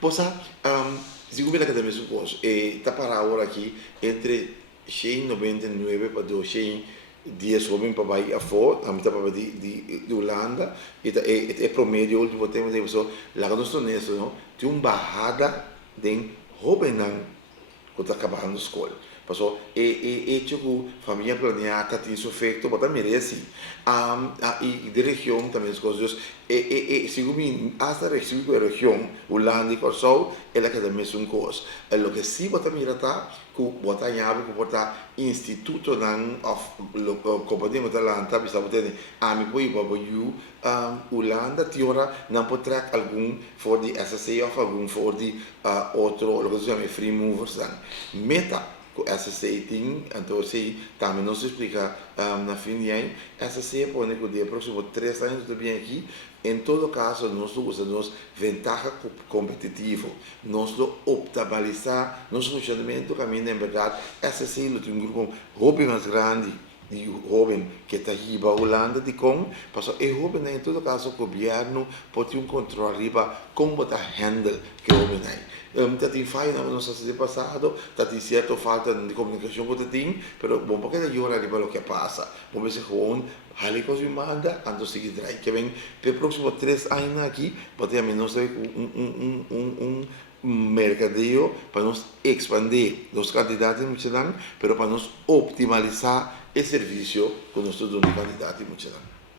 Posa, siccome la academia su cos, e sta ora aqui entre 199 para 210 homens para vai a fora, a metà para di Holanda, e promedio ultimo tempo de pessoa, lá que nós estamos no, tem uma barrada de jovem que está acabando a escola. Passou, tipo, família planeada tem isso feito, mas também merece. E de região também as coisas. Segundo esta região, Holanda e Corsol, ela que também são coisas. O que sim, mas também está, que botar em aba, que botar instituto nan of companhia de Holanda, bisa botar ami poi babo you, Holanda, tiora, não pode trazer algum for de SSA of algum for de outro, o que se chama free movers, meta. Essa tem, então se também não se explica na fim de ano, essa se pode que de próximo 3 anos também aqui, em todo caso nós usamos vantagem competitiva, nós optimalizar nosso funcionamento caminho em verdade, essa se tem um grupo hobby mais grande de jovem que está aqui na Holanda de com, porque é jovem em todo caso o governo pode um controle arriba como está handle que o jovem é. Tem falha na nossa sociedade passado, tem certa falta de comunicação que tem, mas bom, porque da hora arriba o que passa, vamos ver gewoon hali coisa manda, ando seguir daí, que vem para próximo 3 anos aqui, pode ter menos mercadeio para nós expandir os candidatos muitos mas para nós optimizar o serviço com nossos candidatos muitos